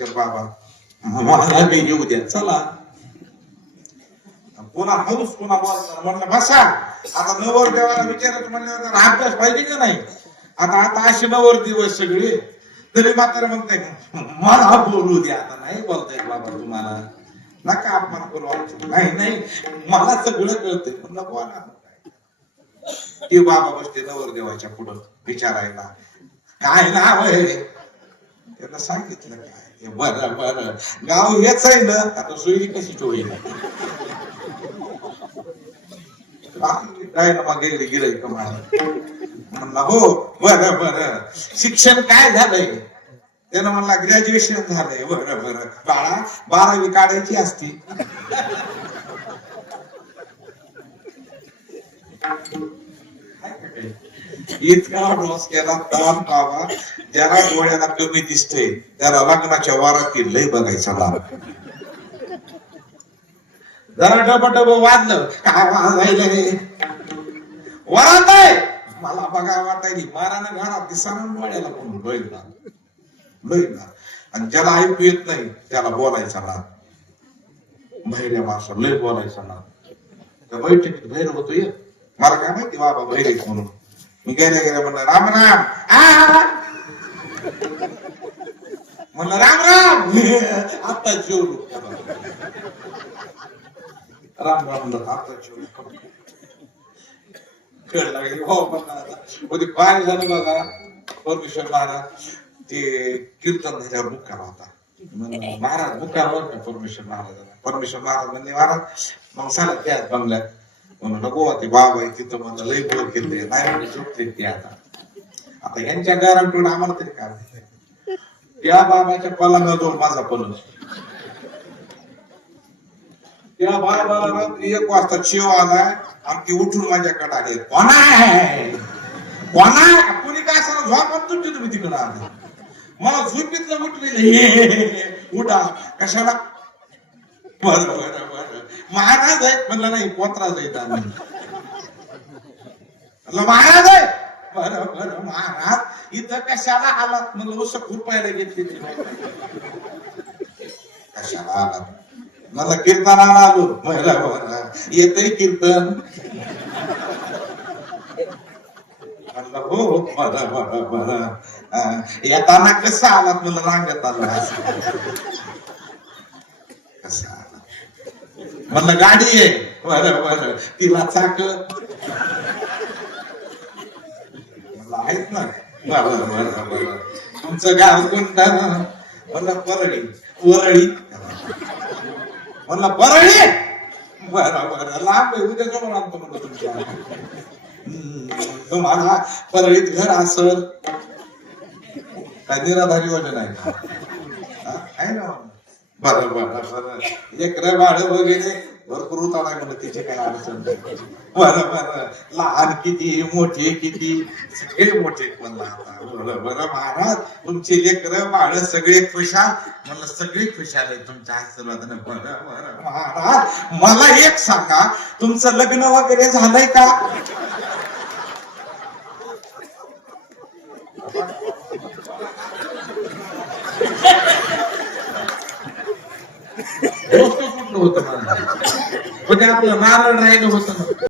वयस्कर बाबा मला मी येऊ द्या चला. पुन्हा हळूच पुन्हा बोलणार म्हणलं बसा. आता नवर देवाला विचारत म्हणल्यावर अभ्यास पाहिजे का नाही? आता आता असे नवर दिवस सगळे. तरी मात्र म्हणते मला बोलू द्या आता. नाही बोलताय बाबा तुम्हाला. नका आपण करू नाही नाही. मला सगळं कळतंय. म्हणलं बोला ते बाबा बसते नवर देवाच्या पुढं विचारायला. काय नाव आहे त्यांना सांगितलं काय बरं बरं. गाव हेच आहे ना आता सोयी कशी होईल काय ना मग गेले गिराई म्हणला हो बर बर. शिक्षण काय झालंय? त्यानं म्हणला ग्रॅज्युएशन झालंय. बर बर. बाळा बारावी काढायची असती. इतका डोस केला ताण पावा ज्याला डोळ्याला कमी दिसते त्याला लग्नाच्या वारातील लय बघायचा लाभ जरा डबडब वाजलं काय वाजायलंय वरात आहे! मला बघा वाटायली मारानं घरात दिसानं डोळ्याला कोण लयला लयला आणि ज्याला ऐकू येत नाही त्याला बोलायचा ना महिन्या माणसा लय बोलायचा ना त्या बैठकीत बहिर होतो ये मला काय माहिती बाबा बहिरे म्हणून. मी गेल्या गेल्या म्हणलं राम राम. म्हणलं राम राम. आता जेवलो. राम राम म्हणलं हो, आता जेवलो. कळ लागली. हो म्हणलं पाय काय झालं बघा. परमेश्वर महाराज ते कीर्तन झाल्यावर मुक्काम होता. म्हणलं, महाराज मुक्काम होत का परमेश्वर महाराजाला? परमेश्वर महाराज म्हणजे महाराज मग सांगा त्या बंगल्यात म्हणून नको ते बाबा आहे तिथं म्हणलं लय बोल केले नाही म्हणजे झोपते ते आता. आता यांच्या गारांकडून आम्हाला तरी काय त्या बाबाच्या पलंगाजवळ माझा पलंग. त्या बाबाला रात्री एक वाजता शिव आलाय आणि ती उठून माझ्याकडे आले. कोणा आहे? कोणा? कुणी काय असं झोप म्हणतो तुम्ही तिकडे आले? मला झोपीतलं उठलेलं उठा कशाला? बर. महाराज आहे. म्हणलं नाही पोत्राज आहेत आम्ही. म्हणलं महाराज आहे. बर बर महाराज इथं कशाला आलात? म्हणलं हो, उस खुरपायला घेतली कशाला आलात? मला कीर्तनाला आलो. बरं बरं येतय कीर्तन. म्हणलं हो बर बरं बरं. येताना कसं आलात? मला रांगत आला कसं आला म्हणलं गाडी आहे बरं बरं तिला चाक. आहेत ना. बरं बरं बरं तुमचं गाव कोणतं? म्हणलं परळी. वरळी म्हणलं परळी? बरं बरं लांब आहे उद्या जवळ आणतो म्हणलं तुमच्या. तुम्हाला परळीत घर असल. काय निराधारी योजना आहे का? आहे ना. बरं बरं बरं एक बाळ वगैरे भरपूर उतारा म्हणलं तिचे काय अडचण नाही. बरं बरं लहान किती मोठे किती सगळे मोठे पण आता बरं बरं महाराज तुमचे लेकर बाळ सगळे खुशाल. म्हणलं सगळे खुशाल आहे तुमच्या आशीर्वादानं. बरं बरं महाराज मला एक सांगा तुमचं लग्न वगैरे झालंय का? होतं मला. म्हणजे आपलं